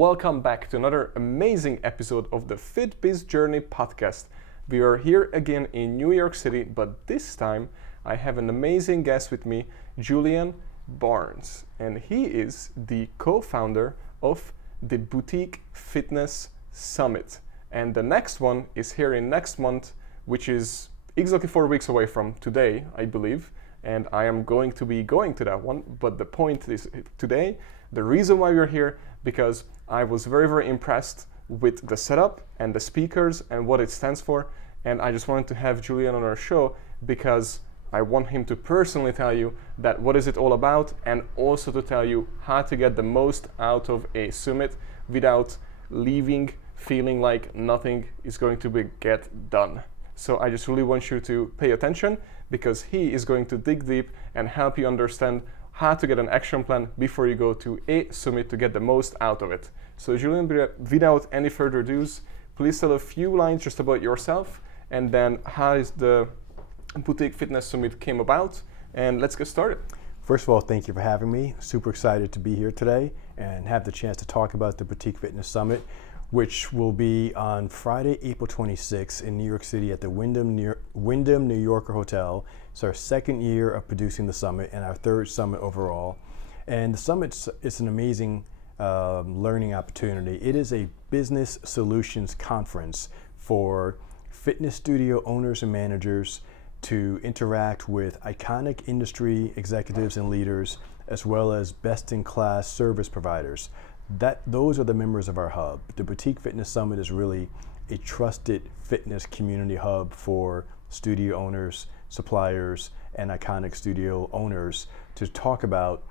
welcome back to another amazing episode of the FitBiz Journey podcast. We are here again in New York City, but this time I have an amazing guest with me, Julian Barnes, and he is the co-founder of the Boutique Fitness Summit. And the next one is here in next month, which is exactly 4 weeks away from today, I believe. And I am going to be going to that one. But the point is today, the reason why we're here, because I was very, very impressed with the setup and the speakers and what it stands for. And I just wanted to have Julian on our show because I want him to personally tell you that what is it all about, and also to tell you how to get the most out of a summit without leaving feeling like nothing is going to get done. So I just really want you to pay attention, because he is going to dig deep and help you understand how to get an action plan before you go to a summit to get the most out of it. So Julian, without any further ado, please tell a few lines just about yourself, and then how is the Boutique Fitness Summit came about, and let's get started. First of all, thank you for having me. Super excited to be here today and have the chance to talk about the Boutique Fitness Summit, which will be on Friday, April 26th in New York City at the Wyndham New Yorker Hotel. It's our second year of producing the summit and our third summit overall. And the summit is an amazing learning opportunity. It is a business solutions conference for fitness studio owners and managers to interact with iconic industry executives and leaders, as well as best-in-class service providers. Those are the members of our hub. The Boutique Fitness Summit is really a trusted fitness community hub for studio owners, suppliers, and iconic studio owners to talk about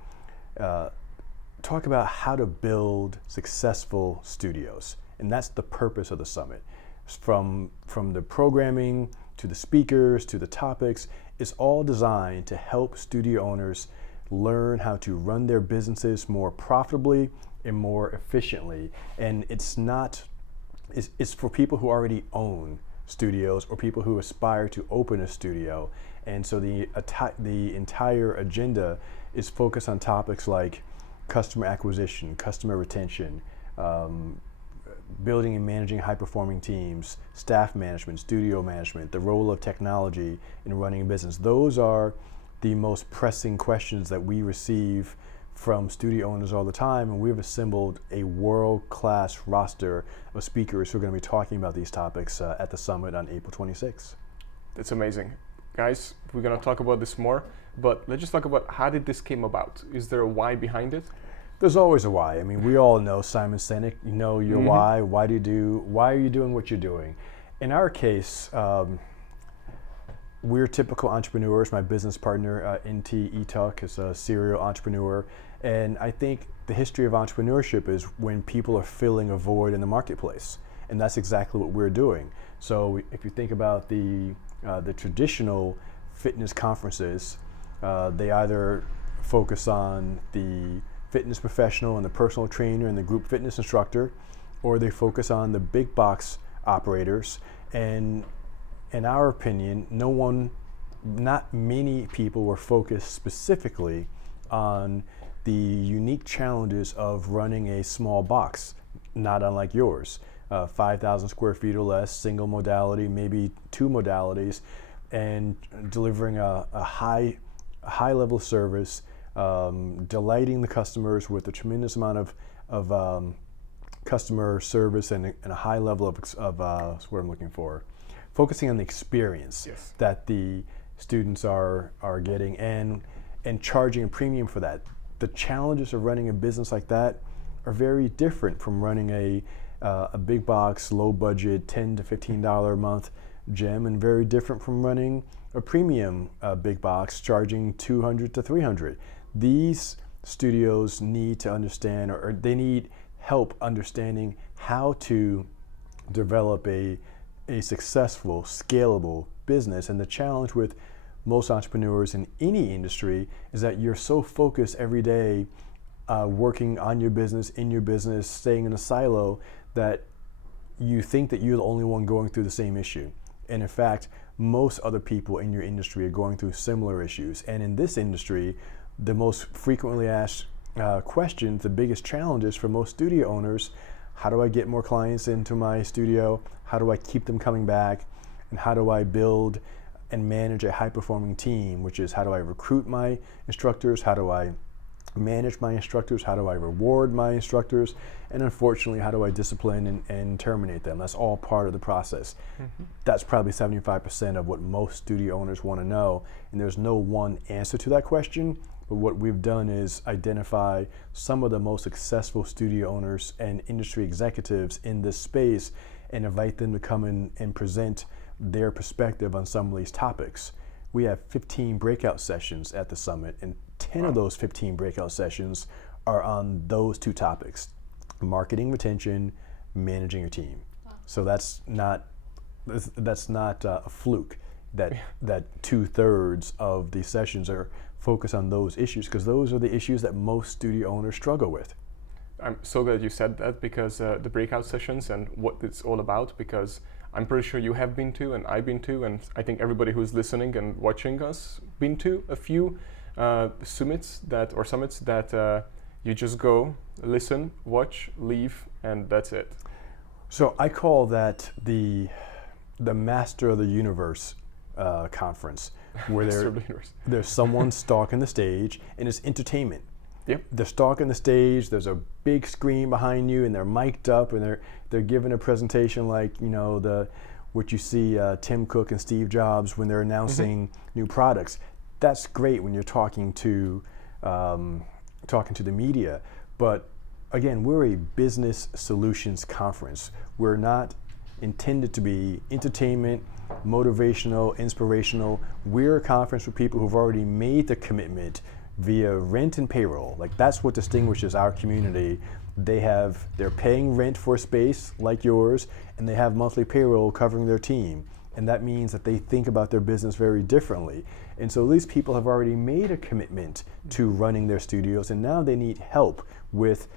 how to build successful studios. And that's the purpose of the summit. From the programming to the speakers to the topics, it's all designed to help studio owners learn how to run their businesses more profitably and more efficiently. And it's for people who already own studios or people who aspire to open a studio. And so the entire agenda is focused on topics like customer acquisition, customer retention, building and managing high-performing teams, staff management, studio management, the role of technology in running a business. Those are the most pressing questions that we receive from studio owners all the time, and we've assembled a world-class roster of speakers who are going to be talking about these topics at the summit on April 26th. That's amazing. Guys, we're going to talk about this more, but let's just talk about how did this came about? Is there a why behind it? There's always a why. I mean, we all know Simon Sinek. You know your why. Why are you doing what you're doing? In our case, we're typical entrepreneurs. My business partner, NT Etuk, is a serial entrepreneur. And I think the history of entrepreneurship is when people are filling a void in the marketplace. And that's exactly what we're doing. So if you think about the traditional fitness conferences, they either focus on the fitness professional and the personal trainer and the group fitness instructor, or they focus on the big box operators. And in our opinion, not many people were focused specifically on the unique challenges of running a small box, not unlike yours. 5,000 square feet or less, single modality, maybe two modalities, and delivering a high level service, delighting the customers with a tremendous amount of customer service and a high level of that's what I'm looking for. Focusing on the experience that the students are getting and charging a premium for that. The challenges of running a business like that are very different from running a big box, low budget, $10 to $15 a month gym, and very different from running a premium big box charging $200 to $300. These studios need to understand, or they need help understanding how to develop a successful, scalable business. And the challenge with most entrepreneurs in any industry is that you're so focused every day working on your business, in your business, staying in a silo, that you think that you're the only one going through the same issue. And in fact, most other people in your industry are going through similar issues. And in this industry, the most frequently asked questions, the biggest challenges for most studio owners: how do I get more clients into my studio? How do I keep them coming back? And how do I build and manage a high-performing team, which is how do I recruit my instructors? How do I manage my instructors? How do I reward my instructors? And unfortunately, how do I discipline and terminate them? That's all part of the process. Mm-hmm. That's probably 75% of what most studio owners want to know. And there's no one answer to that question. But what we've done is identify some of the most successful studio owners and industry executives in this space and invite them to come in and present their perspective on some of these topics. We have 15 breakout sessions at the summit, and 10 of those 15 breakout sessions are on those two topics: marketing, retention, managing your team. Wow. So that's not a fluke that 2/3 of the sessions are focused on those issues, because those are the issues that most studio owners struggle with. I'm so glad you said that, because the breakout sessions and what it's all about, because I'm pretty sure you have been to, and I've been to, and I think everybody who's listening and watching us been to a few summits that you just go, listen, watch, leave, and that's it. So I call that the Master of the Universe conference, where there's someone stalking the stage, and it's entertainment. Yep. They're stalking the stage, there's a big screen behind you, and they're mic'd up, and they're giving a presentation like, what you see Tim Cook and Steve Jobs when they're announcing new products. That's great when you're talking to the media. But again, we're a business solutions conference. We're not intended to be entertainment, motivational, inspirational. We're a conference for people who've already made the commitment via rent and payroll. Like, that's what distinguishes our community. They're paying rent for a space like yours, and they have monthly payroll covering their team. And that means that they think about their business very differently. And so these people have already made a commitment to running their studios, and now they need help with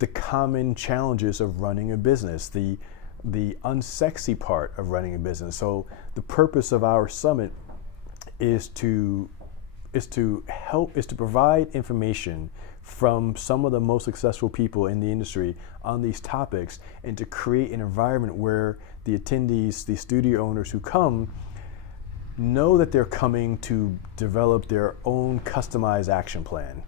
the common challenges of running a business, the unsexy part of running a business. So the purpose of our summit is to provide information from some of the most successful people in the industry on these topics, and to create an environment where the attendees, the studio owners who come, know that they're coming to develop their own customized action plan.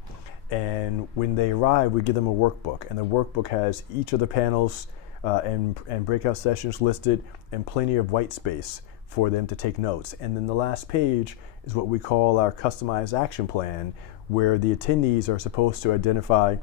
And when they arrive, we give them a workbook, and the workbook has each of the panels and breakout sessions listed, and plenty of white space for them to take notes. And then the last page is what we call our customized action plan, where the attendees are supposed to identify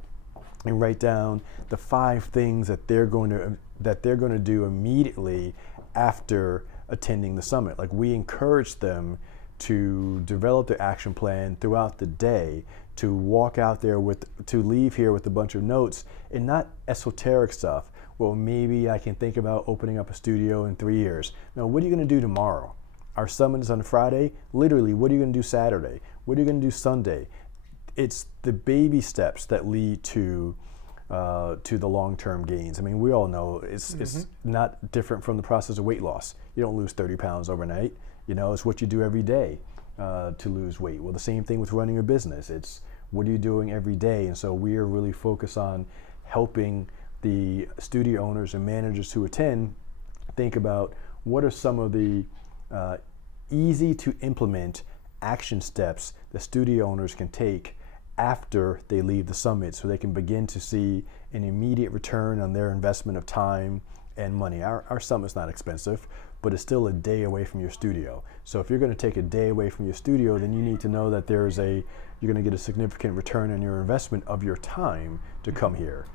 and write down the 5 things that they're going to do immediately after attending the summit. Like, we encourage them to develop their action plan throughout the day, to walk out there to leave here with a bunch of notes, and not esoteric stuff. Well, maybe I can think about opening up a studio in 3 years. No, what are you going to do tomorrow? Our summit is on Friday. Literally, what are you going to do Saturday? What are you going to do Sunday? It's the baby steps that lead to the long-term gains. I mean, we all know it's not different from the process of weight loss. You don't lose 30 pounds overnight. It's what you do every day to lose weight. Well, the same thing with running a business. It's what are you doing every day? And so we are really focused on helping the studio owners and managers who attend think about what are some of the easy to implement action steps that studio owners can take after they leave the summit, so they can begin to see an immediate return on their investment of time and money. Our summit's not expensive, but it's still a day away from your studio. So if you're going to take a day away from your studio, then you need to know that you're going to get a significant return on your investment of your time to come here.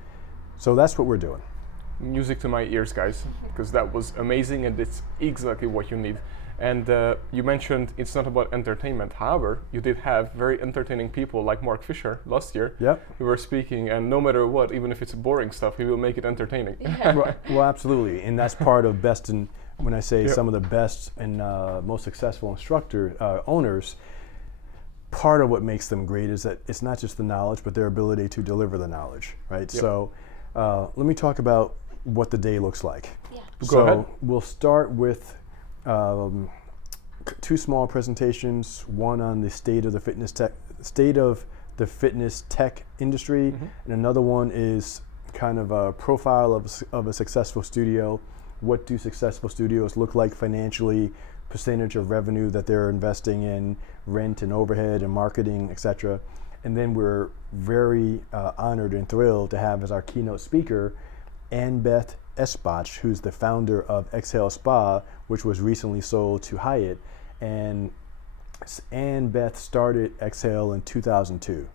So that's what we're doing. Music to my ears, guys, because that was amazing, and it's exactly what you need. And you mentioned it's not about entertainment. However, you did have very entertaining people like Mark Fisher last year who were speaking, and no matter what, even if it's boring stuff, he will make it entertaining. Yeah. Well, absolutely, and that's part of best. And when I say some of the best and most successful owners, part of what makes them great is that it's not just the knowledge, but their ability to deliver the knowledge, right? Yep. So let me talk about what the day looks like. Yeah. Go ahead. We'll start with 2 small presentations, one on the state of the fitness tech industry, and another one is kind of a profile of a successful studio. What do successful studios look like financially, percentage of revenue that they're investing in, rent and overhead and marketing, etc. And then we're very honored and thrilled to have as our keynote speaker Annbeth Esbach, who's the founder of Exhale Spa, which was recently sold to Hyatt. And Annbeth started Exhale in 2002.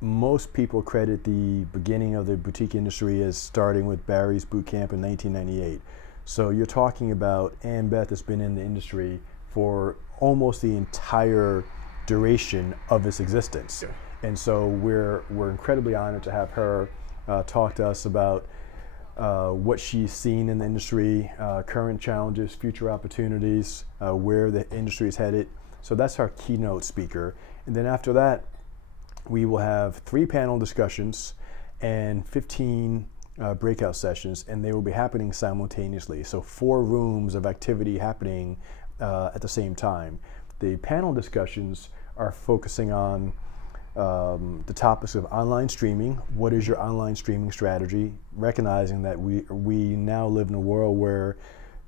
Most people credit the beginning of the boutique industry as starting with Barry's Boot Camp in 1998. So you're talking about Annbeth has been in the industry for almost the entire duration of its existence. Yeah. And so we're incredibly honored to have her talk to us about what she's seen in the industry, current challenges, future opportunities, where the industry is headed. So that's our keynote speaker. And then after that, we will have 3 panel discussions and 15 breakout sessions, and they will be happening simultaneously. So 4 rooms of activity happening at the same time. The panel discussions are focusing on the topics of online streaming. What is your online streaming strategy? Recognizing that we now live in a world where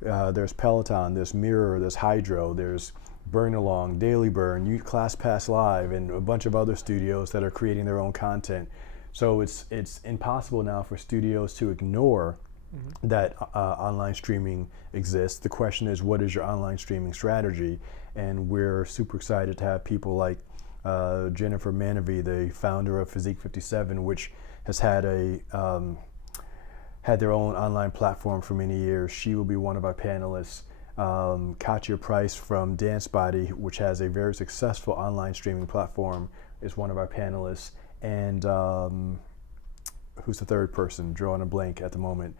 there's Peloton, there's Mirror, there's Hydro, there's Burn Along, Daily Burn, ClassPass Live, and a bunch of other studios that are creating their own content. So it's impossible now for studios to ignore that online streaming exists. The question is, what is your online streaming strategy? And we're super excited to have people like Jennifer Manavy, the founder of Physique 57, which has had had their own online platform for many years. She will be one of our panelists. Katya Price from Dance Body, which has a very successful online streaming platform, is one of our panelists. And who's the third person? Drawing a blank at the moment.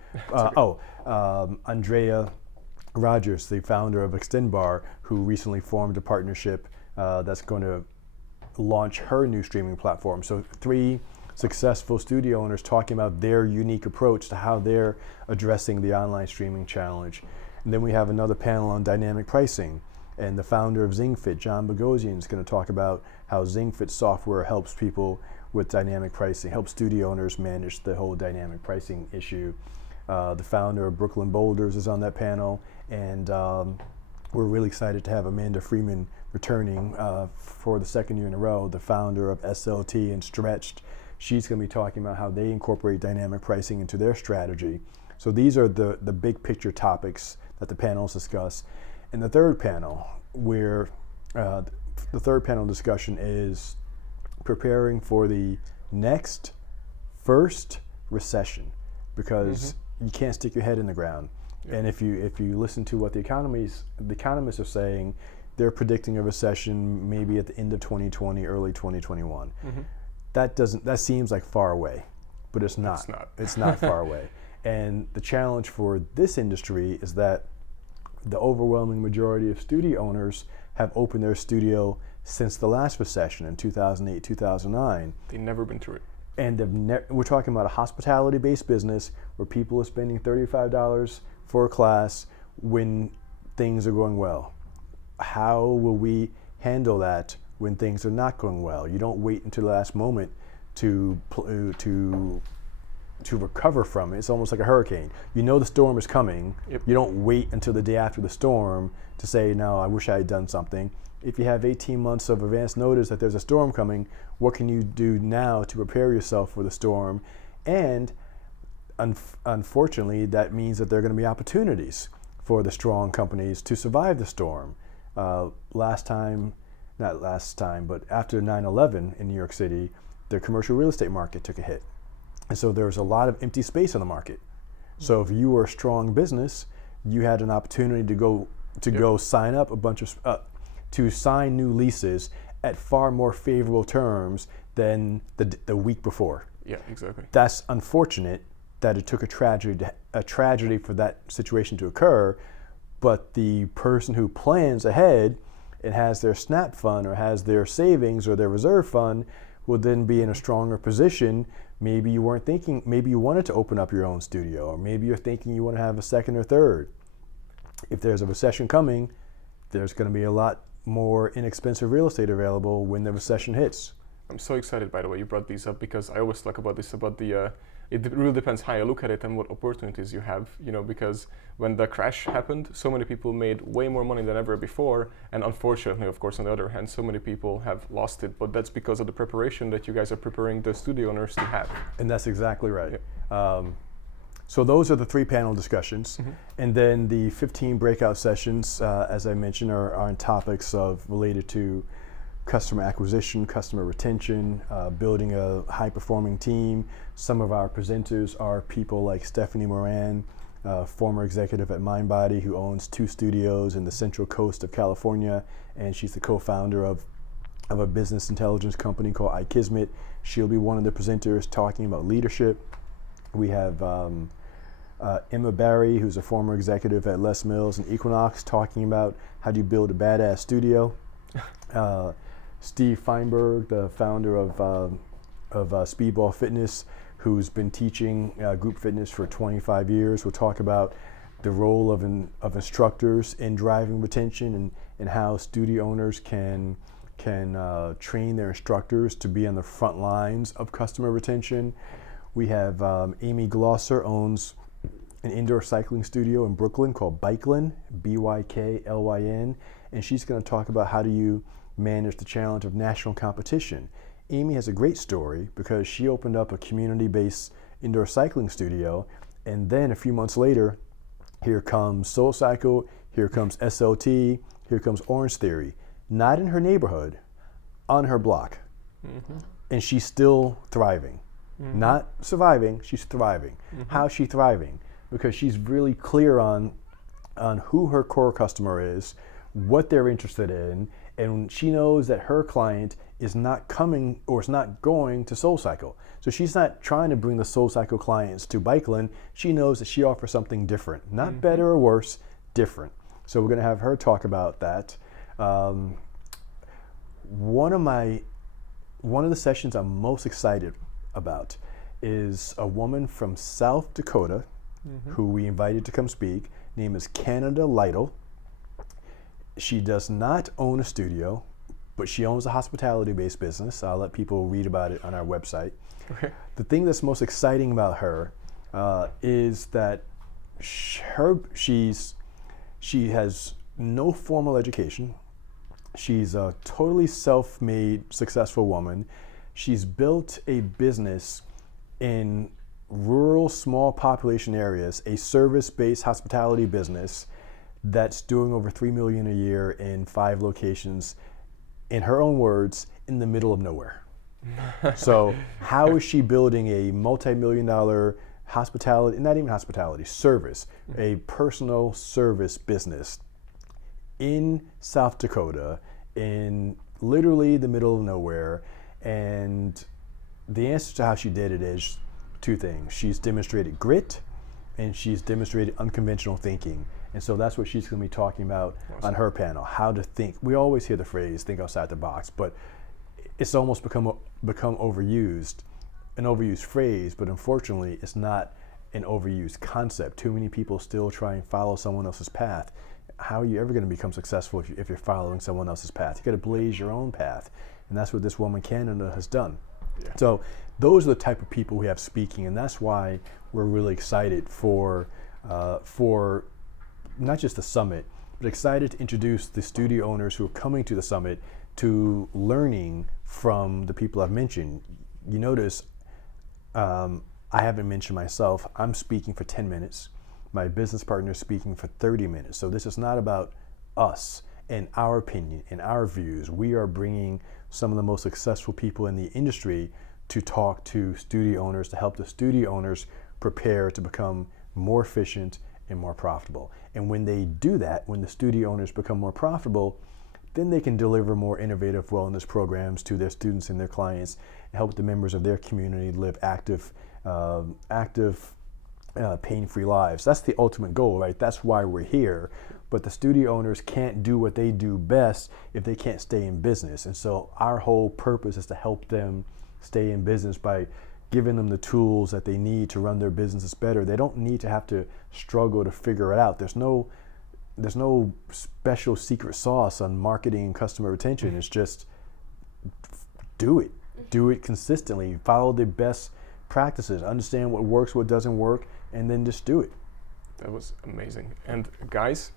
Andrea Rogers, the founder of Extend Bar, who recently formed a partnership that's going to launch her new streaming platform. So 3 successful studio owners talking about their unique approach to how they're addressing the online streaming challenge. And then we have another panel on dynamic pricing, and the founder of ZingFit, John Bogosian, is going to talk about how ZingFit software helps people with dynamic pricing, helps studio owners manage the whole dynamic pricing issue. The founder of Brooklyn Boulders is on that panel, and we're really excited to have Amanda Freeman returning for the 2nd year in a row, the founder of SLT and Stretched. She's going to be talking about how they incorporate dynamic pricing into their strategy. So these are the big picture topics that the panels discuss. And the third panel, where the third panel discussion is preparing for the first recession, because you can't stick your head in the ground. Yeah. And if you listen to what the economists are saying, they're predicting a recession maybe at the end of 2020, early 2021. That seems like far away, but it's not. It's not far away. And the challenge for this industry is that the overwhelming majority of studio owners have opened their studio since the last recession in 2008, 2009. They've never been through it. And we're talking about a hospitality-based business where people are spending $35 for a class when things are going well. How will we handle that when things are not going well? You don't wait until the last moment to recover from it. It's almost like a hurricane. You know the storm is coming. Yep. You don't wait until the day after the storm to say, no, I wish I had done something. If you have 18 months of advance notice that there's a storm coming, what can you do now to prepare yourself for the storm? And unfortunately, that means that there are going to be opportunities for the strong companies to survive the storm. Not last time, but after 9/11 in New York City, the commercial real estate market took a hit. And so there was a lot of empty space on the market. So if you were a strong business, you had an opportunity to go sign up a bunch of to sign new leases at far more favorable terms than the week before. Yeah, exactly. That's unfortunate that it took a tragedy for that situation to occur, but the person who plans ahead and has their SNAP fund or has their savings or their reserve fund will then be in a stronger position. Maybe you weren't thinking, maybe you wanted to open up your own studio, or maybe you're thinking you want to have a second or third. If there's a recession coming, there's going to be a lot more inexpensive real estate available when the recession hits. I'm so excited, by the way, you brought these up, because I always talk about this, about the, it really depends how you look at it and what opportunities you have, because when the crash happened, so many people made way more money than ever before, and unfortunately, of course, on the other hand, so many people have lost it, but that's because of the preparation that you guys are preparing the studio owners to have. And that's exactly right. Yeah. So those are the 3 panel discussions, and then the 15 breakout sessions, as I mentioned, are on topics related to customer acquisition, customer retention, building a high-performing team. Some of our presenters are people like Stephanie Moran, former executive at MindBody, who owns 2 studios in the Central Coast of California, and she's the co-founder of a business intelligence company called iKismet. She'll be one of the presenters talking about leadership. We have Emma Barry, who's a former executive at Les Mills and Equinox, talking about how do you build a badass studio. Steve Feinberg, the founder of Speedball Fitness, who's been teaching group fitness for 25 years, will talk about the role of instructors in driving retention, and how studio owners can train their instructors to be on the front lines of customer retention. We have Amy Glosser, owns an indoor cycling studio in Brooklyn called Byklyn, Byklyn, and she's going to talk about how do you manage the challenge of national competition. Amy has a great story because she opened up a community-based indoor cycling studio, and then a few months later, here comes SoulCycle, here comes SLT, here comes Orange Theory. Not in her neighborhood, on her block. And she's still thriving. Not surviving, she's thriving. How is she thriving? Because she's really clear on who her core customer is, what they're interested in, and she knows that her client is not coming or is not going to SoulCycle. So she's not trying to bring the SoulCycle clients to Byklyn. She knows that she offers something different, not better or worse, different. So we're going to have her talk about that. One of the sessions I'm most excited about is a woman from South Dakota who we invited to come speak. Name is Canada Lytle. She does not own a studio, but she owns a hospitality-based business. I'll let people read about it on our website. Okay. The thing that's most exciting about her is that she has no formal education. She's a totally self-made, successful woman. She's built a business in rural, small population areas, a service-based hospitality business that's doing over $3 million a year in 5 locations, in her own words, in the middle of nowhere. So how is she building a multi-million-dollar hospitality, not even hospitality, service, a personal service business in South Dakota, in literally the middle of nowhere? And the answer to how she did it is 2 things. She's demonstrated grit, and she's demonstrated unconventional thinking. And so that's what she's going to be talking about on her panel, how to think. We always hear the phrase, think outside the box, but it's almost become overused, an overused phrase, but unfortunately it's not an overused concept. Too many people still try and follow someone else's path. How are you ever going to become successful if you're following someone else's path? You got to blaze your own path. And that's what this woman Canada has done. Yeah. So those are the type of people we have speaking, and that's why we're really excited for not just the summit, but excited to introduce the studio owners who are coming to the summit to learning from the people I've mentioned. You notice I haven't mentioned myself. I'm speaking for 10 minutes. My business partner is speaking for 30 minutes. So this is not about us and our opinion and our views. We are bringing some of the most successful people in the industry to talk to studio owners, to help the studio owners prepare to become more efficient and more profitable. And when they do that, when the studio owners become more profitable, then they can deliver more innovative wellness programs to their students and their clients, and help the members of their community live active, pain-free lives. That's the ultimate goal, right? That's why we're here. But the studio owners can't do what they do best if they can't stay in business. And so our whole purpose is to help them stay in business by giving them the tools that they need to run their businesses better. They don't need to have to struggle to figure it out. There's no special secret sauce on marketing and customer retention. It's just do it. Do it consistently. Follow the best practices. Understand what works, what doesn't work, and then just do it. That was amazing. And guys,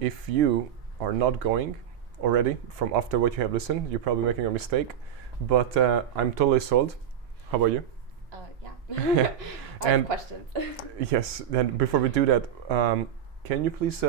if you are not going already from after what you have listened, you're probably making a mistake. But I'm totally sold. How about you? Yeah. I And have questions. yes. Then before we do that, can you please?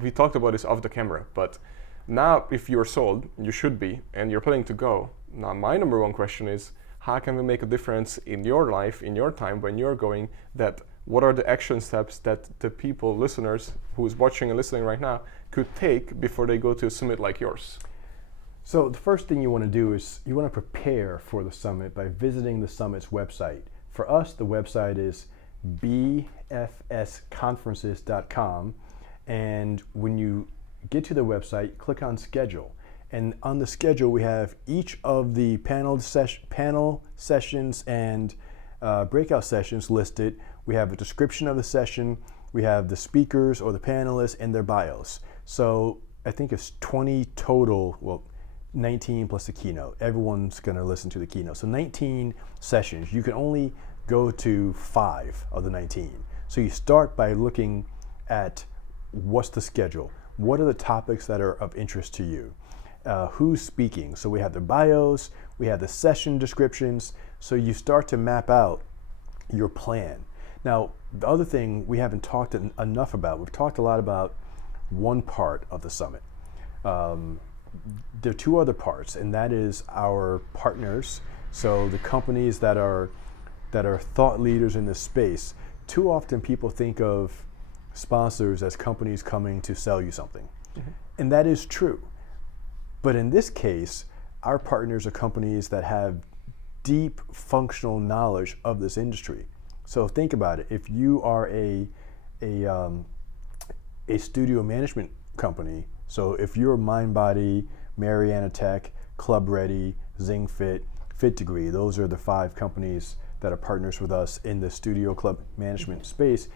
We talked about this off the camera, but now if you're sold, you should be, and you're planning to go. Now my number one question is, how can we make a difference in your life, in your time when you're going? That what are the action steps that the people, listeners, who is watching and listening right now, could take before they go to a summit like yours? So the first thing you want to do is you want to prepare for the summit by visiting the summit's website. For us, the website is bfsconferences.com, and when you get to the website, click on schedule. And on the schedule, we have each of the panel sessions and breakout sessions listed. We have a description of the session. We have the speakers or the panelists and their bios. So I think it's 20 total, well, 19 plus the keynote. Everyone's going to listen to the keynote. So 19 sessions. You can only go to 5 of the 19. So you start by looking at what's the schedule. What are the topics that are of interest to you? Who's speaking? So we have the bios, we have the session descriptions. So you start to map out your plan. Now, the other thing we haven't talked enough about, we've talked a lot about one part of the summit. There are two other parts, and that is our partners. So the companies that are thought leaders in this space. Too often people think of sponsors as companies coming to sell you something. Mm-hmm. And that is true. But in this case, our partners are companies that have deep functional knowledge of this industry. So think about it. If you are a studio management company, so if you're MindBody, Mariana Tech, Club Ready, ZingFit, Fit Degree, those are the 5 companies that are partners with us in the studio club management space.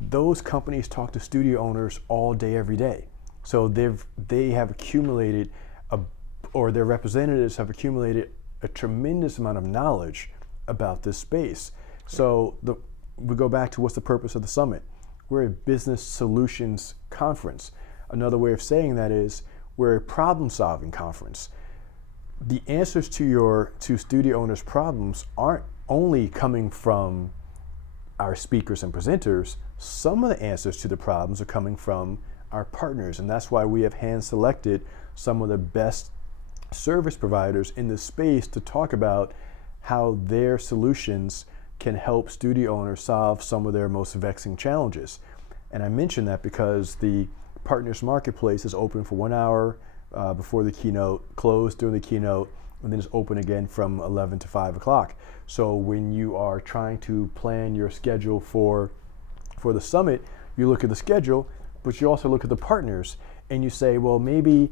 Those companies talk to studio owners all day, every day. So they have accumulated, or their representatives have accumulated a tremendous amount of knowledge about this space. So we go back to what's the purpose of the summit. We're a business solutions conference. Another way of saying that is we're a problem-solving conference. The answers to studio owners' problems aren't only coming from our speakers and presenters. Some of the answers to the problems are coming from our partners, and that's why we have hand-selected some of the best service providers in this space to talk about how their solutions can help studio owners solve some of their most vexing challenges. And I mention that because the Partners Marketplace is open for 1 hour before the keynote, closed during the keynote, and then it's open again from 11 to 5 o'clock. So when you are trying to plan your schedule for the summit, you look at the schedule, but you also look at the partners, and you say, well, maybe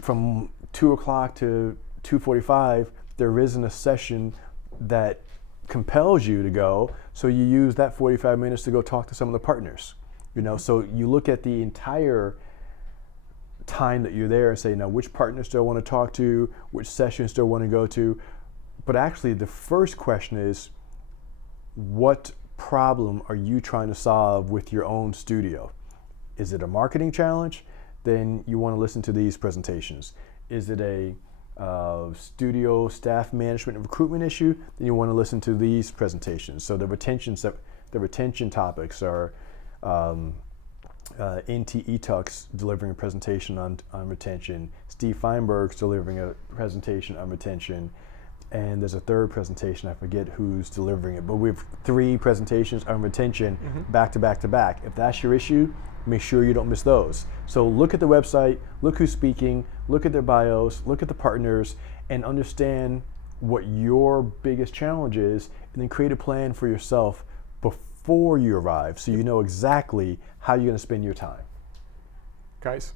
from 2 o'clock to 2:45, there isn't a session that compels you to go, so you use that 45 minutes to go talk to some of the partners. So you look at the entire time that you're there and say, now which partners do I want to talk to, which sessions do I want to go to? But actually the first question is, what problem are you trying to solve with your own studio? Is it a marketing challenge? Then you want to listen to these presentations. Is it a studio staff management and recruitment issue? Then you want to listen to these presentations. So the retention topics are NT Tux delivering a presentation on retention, Steve Feinberg's delivering a presentation on retention, and there's a third presentation, I forget who's delivering it, but we have 3 presentations on retention back to back to back. If that's your issue, make sure you don't miss those. So look at the website, look who's speaking, look at their bios, look at the partners, and understand what your biggest challenge is, and then create a plan for yourself before you arrive so you know exactly how you're going to spend your time. Guys,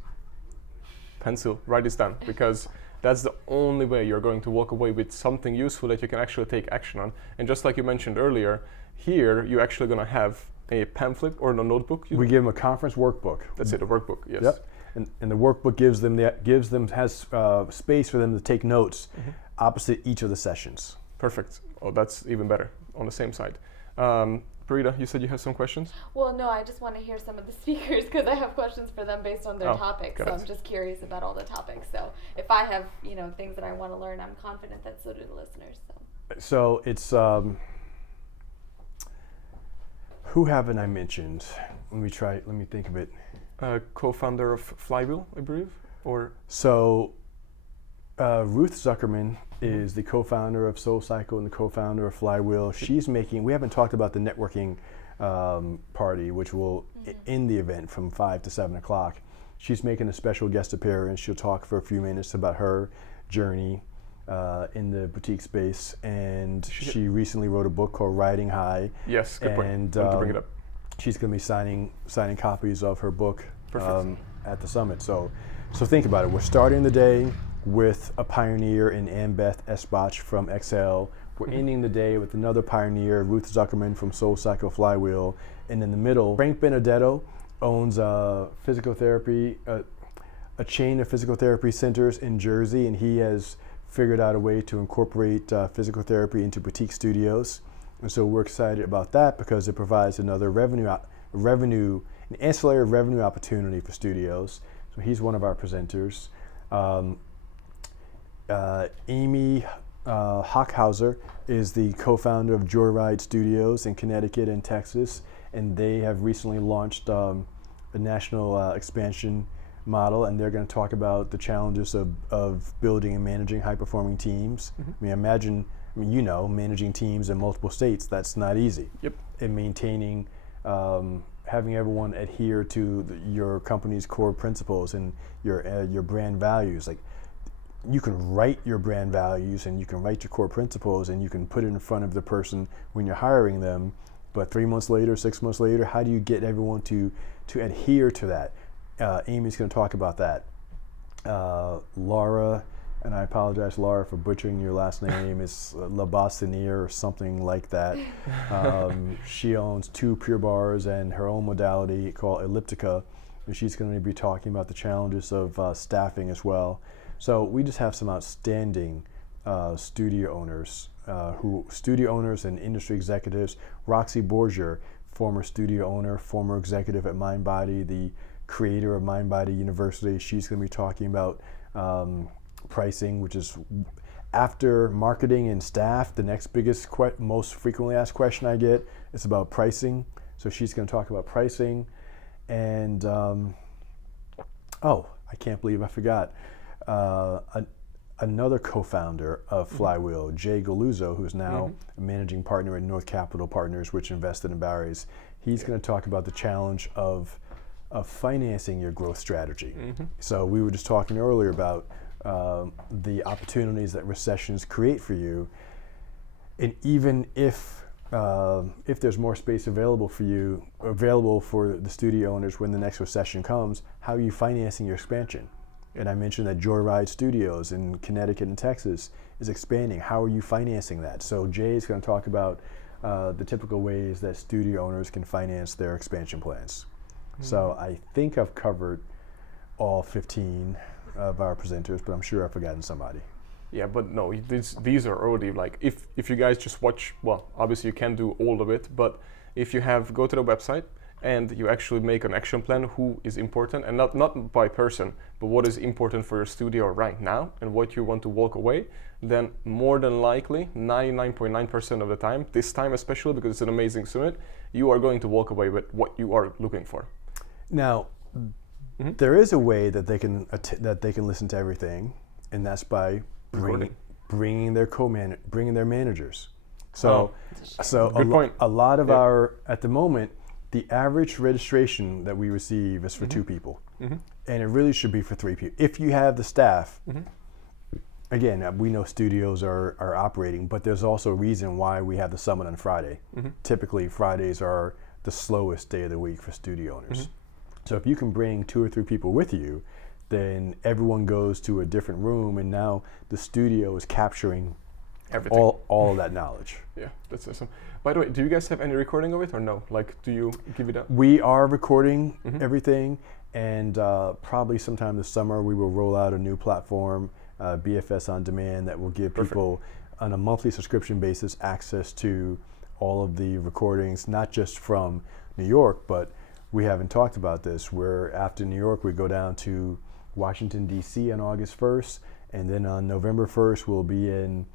pencil, write this down, because that's the only way you're going to walk away with something useful that you can actually take action on. And just like you mentioned earlier, here you're actually going to have a pamphlet or a notebook. We give them a conference workbook. That's it, a workbook, yes. Yep. and the workbook has space for them to take notes opposite each of the sessions. Perfect. Oh, that's even better on the same side. Brita, you said you have some questions? Well, no, I just want to hear some of the speakers because I have questions for them based on their topics. So I'm just curious about all the topics. So if I have, things that I want to learn, I'm confident that so do the listeners. So it's who haven't I mentioned? Let me think of it. Co-founder of Flywheel, I believe, or so. Ruth Zuckerman is the co-founder of SoulCycle and the co-founder of Flywheel. We haven't talked about the networking party, which will end the event from 5 to 7 o'clock. She's making a special guest appearance. She'll talk for a few minutes about her journey in the boutique space. And she recently wrote a book called Riding High. Yes, good point. And to bring it up. She's going to be signing copies of her book at the summit. So think about it. We're starting the day with a pioneer in Ambeth Esbach from Excel. We're ending the day with another pioneer, Ruth Zuckerman from SoulCycle Flywheel. And in the middle, Frank Benedetto owns physical therapy, a chain of physical therapy centers in Jersey, and he has figured out a way to incorporate physical therapy into boutique studios. And so we're excited about that because it provides another an ancillary revenue opportunity for studios. So he's one of our presenters. Amy Hockhauser is the co-founder of Joyride Studios in Connecticut and Texas, and they have recently launched a national expansion model, and they're going to talk about the challenges of building and managing high-performing teams. Managing teams in multiple states, that's not easy. Yep. And maintaining, having everyone adhere to your company's core principles and your brand values. Like, you can write your brand values and you can write your core principles and you can put it in front of the person when you're hiring them, but 3 months later, 6 months later, how do you get everyone to adhere to that? Amy's going to talk about that. Laura, and I apologize, Laura, for butchering your last name, is Labastinier or something like that. She owns 2 Pure Bars and her own modality called Elliptica, and she's going to be talking about the challenges of staffing as well. So we just have some outstanding studio owners and industry executives. Roxy Borger, former studio owner, former executive at MindBody, the creator of MindBody University. She's going to be talking about pricing, which is, after marketing and staff, the next biggest, most frequently asked question I get is about pricing. So she's going to talk about pricing. And I can't believe I forgot. Another co-founder of Flywheel, Jay Galuzzo, who's now a managing partner at North Capital Partners, which invested in Barry's. He's going to talk about the challenge of financing your growth strategy. So we were just talking earlier about the opportunities that recessions create for you, and even if there's more space available for the studio owners when the next recession comes, how are you financing your expansion? And I mentioned that Joyride Studios in Connecticut and Texas is expanding. How are you financing that? So Jay is going to talk about the typical ways that studio owners can finance their expansion plans. So I think I've covered all 15 of our presenters, but I'm sure I've forgotten somebody. Yeah, but no, these are already, like, if you guys just watch, well, obviously you can't do all of it, but if you go to the website and you actually make an action plan, who is important, and not by person, but what is important for your studio right now and what you want to walk away, then more than likely, 99.9% of the time, this time especially because it's an amazing summit, you are going to walk away with what you are looking for. Now, there is a way that they can listen to everything, and that's by bringing their managers. So Good point. A lot of our, at the moment, the average registration that we receive is for 2 people, and it really should be for 3 people. If you have the staff, again, we know studios are operating, but there's also a reason why we have the summit on Friday. Typically, Fridays are the slowest day of the week for studio owners. So if you can bring 2 or 3 people with you, then everyone goes to a different room, and now the studio is capturing everything, all of that knowledge. Yeah, that's awesome. By the way, do you guys have any recording of it or no? Like, do you give it up? We are recording everything, And probably sometime this summer, we will roll out a new platform, BFS On Demand, that will give people on a monthly subscription basis access to all of the recordings, not just from New York, but we haven't talked about this, where after New York, we go down to Washington, D.C. on August 1st, and then on November 1st, we'll be in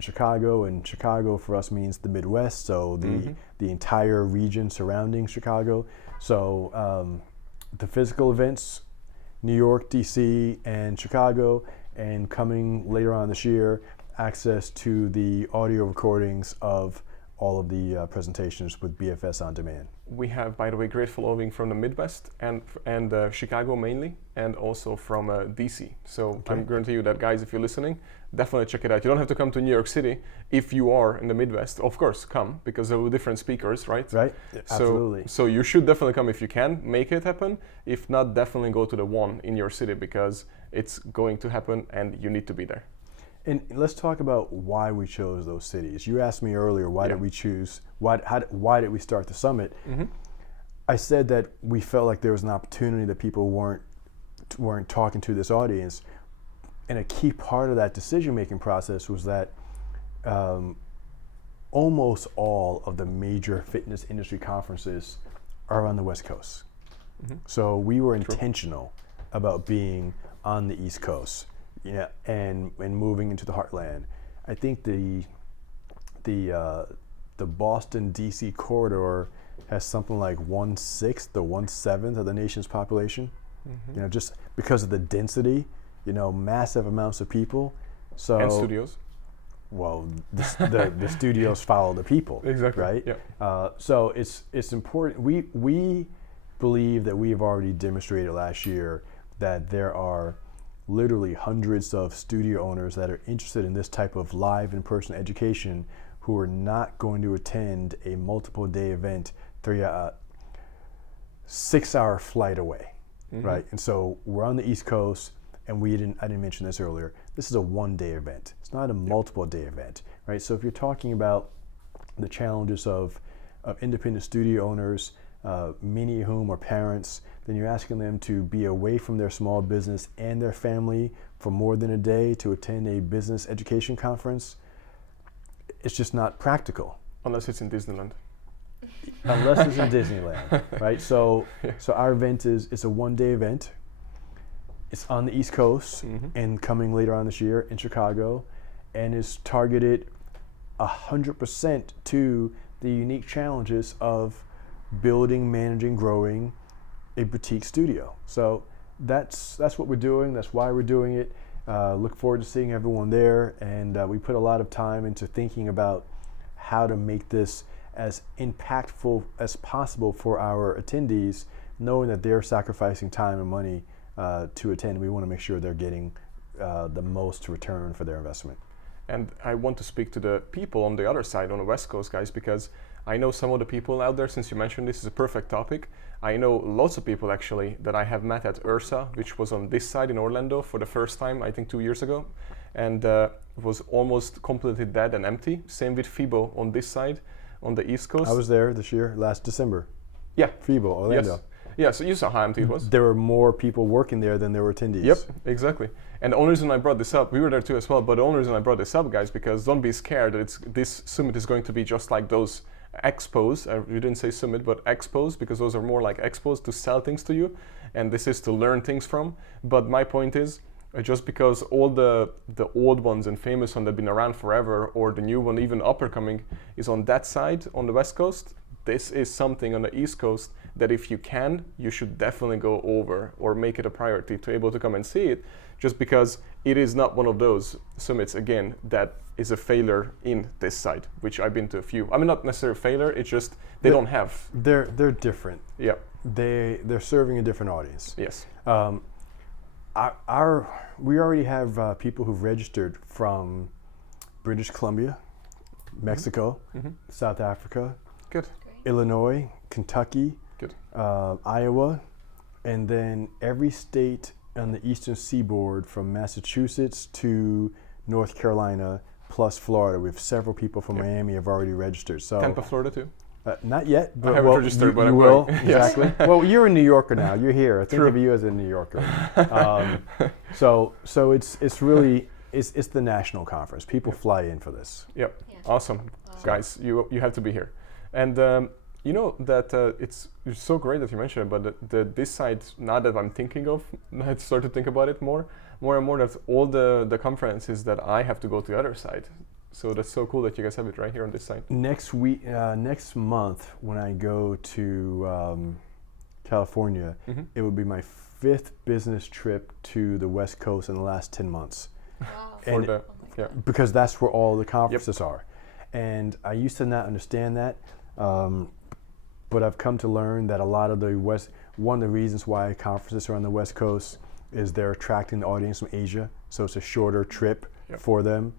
Chicago, and Chicago for us means the Midwest, so the entire region surrounding Chicago. So the physical events, New York, DC, and Chicago, and coming later on this year, access to the audio recordings of all of the presentations with BFS On Demand. We have, by the way, great following from the Midwest and Chicago mainly, and also from DC. So I'm guarantee you that, guys, if you're listening, definitely check it out. You don't have to come to New York City. If you are in the Midwest, of course, come, because there are different speakers, right? Right, absolutely. So you should definitely come if you can, make it happen. If not, definitely go to the one in your city, because it's going to happen and you need to be there. And let's talk about why we chose those cities. You asked me earlier, why did we choose, why did we start the summit? I said that we felt like there was an opportunity that people weren't talking to this audience. And a key part of that decision-making process was that almost all of the major fitness industry conferences are on the West Coast. So we were intentional about being on the East Coast. Yeah, and moving into the heartland. I think the Boston DC corridor has something like 1/6 or 1/7 of the nation's population. You know, just because of the density, you know, massive amounts of people. So and studios. Well, the studios follow the people. Exactly. Right. Yeah. So it's important. We believe that we have already demonstrated last year that there are literally hundreds of studio owners that are interested in this type of live in-person education who are not going to attend a multiple-day event 6-hour flight away, right? And so we're on the East Coast, and I didn't mention this earlier, this is a one-day event. It's not a multiple-day event, right? So if you're talking about the challenges of independent studio owners, many of whom are parents, then you're asking them to be away from their small business and their family for more than a day to attend a business education conference. It's just not practical. Unless it's in Disneyland. Unless it's in Disneyland, right? So our event it's a one-day event. It's on the East Coast and coming later on this year in Chicago, and is targeted 100% to the unique challenges of building, managing, growing a boutique studio. So that's what we're doing. That's why we're doing it. Look forward to seeing everyone there. And we put a lot of time into thinking about how to make this as impactful as possible for our attendees, knowing that they're sacrificing time and money to attend. We want to make sure they're getting the most return for their investment. And I want to speak to the people on the other side, on the West Coast, guys, because I know some of the people out there. Since you mentioned this is a perfect topic, I know lots of people actually that I have met at URSA, which was on this side in Orlando for the first time, I think 2 years ago, and was almost completely dead and empty. Same with FIBO on this side, on the East Coast. I was there this year, last December. Yeah. FIBO, Orlando. Yes. Yeah, so you saw how empty it was. There were more people working there than there were attendees. Yep, exactly. And the only reason I brought this up, we were there too as well, but the only reason I brought this up, guys, because don't be scared that this summit is going to be just like those expos. We didn't say summit, but expos, because those are more like expos to sell things to you, and this is to learn things from. But my point is, just because all the old ones and famous ones that have been around forever, or the new one, even upper coming, is on that side, on the West Coast, this is something on the East Coast that if you can, you should definitely go over or make it a priority to able to come and see it, just because it is not one of those summits, again, that is a failure in this side, which I've been to a few. I mean, not necessarily a failure, it's just they don't have. They're different. Yeah. They're serving a different audience. Yes. We already have people who've registered from British Columbia, Mexico, South Africa, Good. Illinois, Kentucky, Good. Iowa, and then every state on the eastern seaboard from Massachusetts to North Carolina plus Florida. We have several people from Miami have already registered. So Tampa, Florida too. Not yet, but I haven't registered, but you I'm will. going. Exactly. Well, you're a New Yorker now. You're here. Think of you as a New Yorker. So it's really it's the national conference. People fly in for this. Yep. Yeah. Awesome, guys. You have to be here, and you know that it's so great that you mentioned it. But this side, now that I'm thinking of, I start to think about it more and more. That all the conferences that I have to go to the other side. So that's so cool that you guys have it right here on this side. Next month, when I go to California, it would be my 5th business trip to the West Coast in the last 10 months. Wow. Because that's where all the conferences are. And I used to not understand that, but I've come to learn that a lot of one of the reasons why conferences are on the West Coast is they're attracting the audience from Asia, so it's a shorter trip for them.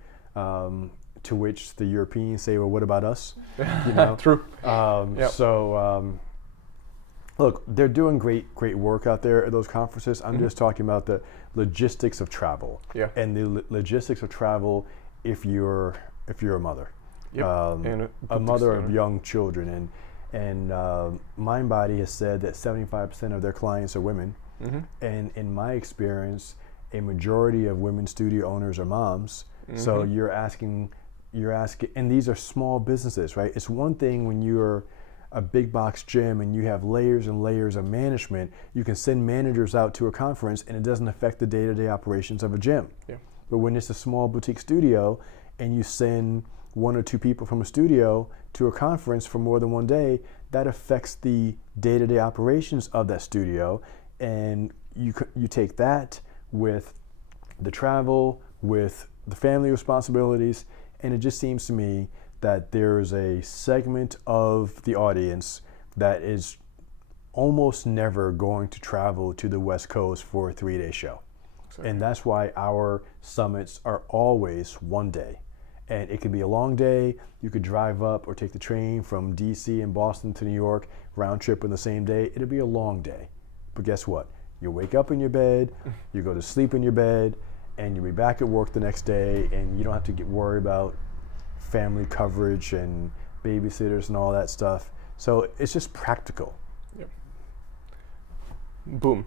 To which the Europeans say, well, what about us? You know? True. So, look, they're doing great work out there at those conferences. I'm just talking about the logistics of travel. Yeah. And the logistics of travel if you're a mother. Yep. And a mother of young children. And MindBody has said that 75% of their clients are women. And in my experience, a majority of women studio owners are moms. So you're asking, and these are small businesses, right? It's one thing when you're a big box gym and you have layers and layers of management, you can send managers out to a conference and it doesn't affect the day-to-day operations of a gym. Yeah. But when it's a small boutique studio and you send 1 or 2 people from a studio to a conference for more than one day, that affects the day-to-day operations of that studio. And you take that with the travel, with the family responsibilities, and it just seems to me that there is a segment of the audience that is almost never going to travel to the West Coast for a 3-day show. Exactly. And that's why our summits are always one day. And it could be a long day. You could drive up or take the train from DC and Boston to New York, round trip in the same day. It'll be a long day. But guess what? You wake up in your bed, you go to sleep in your bed, and you'll be back at work the next day, and you don't have to worry about family coverage and babysitters and all that stuff. So it's just practical. Yep. Boom.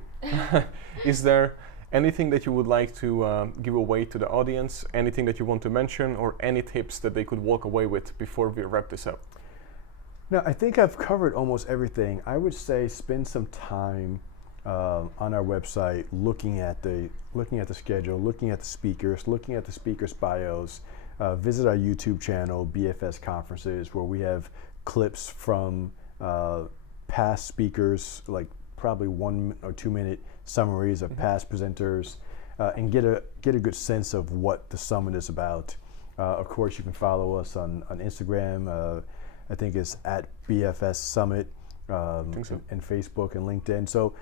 Is there anything that you would like to give away to the audience? Anything that you want to mention, or any tips that they could walk away with before we wrap this up? No, I think I've covered almost everything. I would say spend some time on our website looking at the schedule, looking at the speakers' bios. Visit our YouTube channel, BFS Conferences, where we have clips from past speakers, like probably 1 or 2 minute summaries of past presenters, and get a good sense of what the summit is about. Of course, you can follow us on Instagram. I think it's at BFS Summit, and Facebook and LinkedIn. So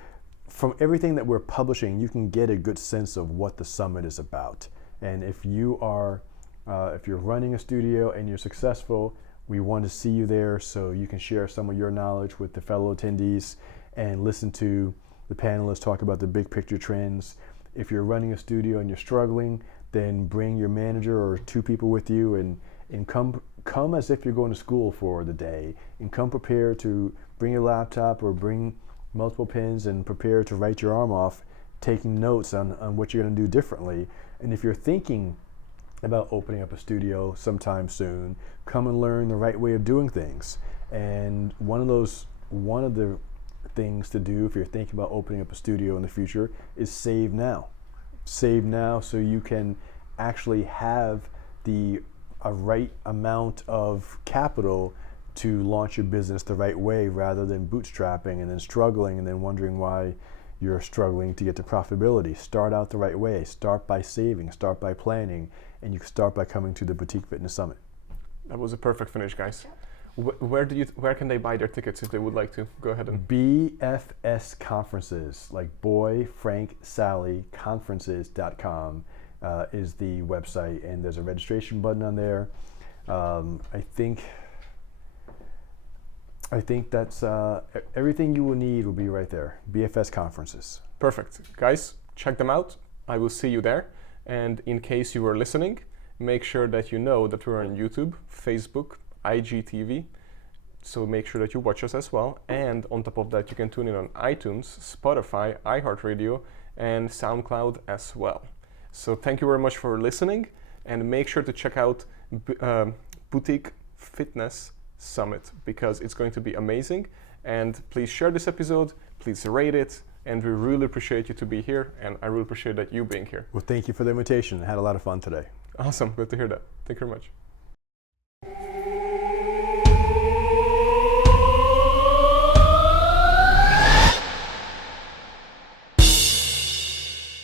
from everything that we're publishing, you can get a good sense of what the summit is about. And if you're running a studio and you're successful, we want to see you there so you can share some of your knowledge with the fellow attendees and listen to the panelists talk about the big picture trends. If you're running a studio and you're struggling, then bring your manager or 2 people with you and come as if you're going to school for the day, and come prepared to bring your laptop or bring multiple pens and prepare to write your arm off, taking notes on what you're going to do differently. And if you're thinking about opening up a studio sometime soon, come and learn the right way of doing things. And one of the things to do if you're thinking about opening up a studio in the future is save now. Save now so you can actually have a right amount of capital to launch your business the right way, rather than bootstrapping and then struggling and then wondering why you're struggling to get to profitability. Start out the right way. Start by saving, start by planning, and you can start by coming to the Boutique Fitness Summit. That was a perfect finish, guys. Where can they buy their tickets if they would like to? Go ahead and... BFS Conferences, like Boy, Frank, Sally, conferences.com is the website, and there's a registration button on there. I think that's everything you will need will be right there. BFS Conferences. Perfect. Guys, check them out. I will see you there. And in case you were listening, make sure that you know that we're on YouTube, Facebook, IGTV, So make sure that you watch us as well. And on top of that, you can tune in on iTunes, Spotify, iHeartRadio, and SoundCloud as well. So thank you very much for listening, and make sure to check out Boutique Fitness Summit, because it's going to be amazing. And please share this episode, please rate it, and we really appreciate you to be here, and I really appreciate that you being here. Well, thank you for the invitation. I had a lot of fun today. Awesome, good to hear that. Thank you very much.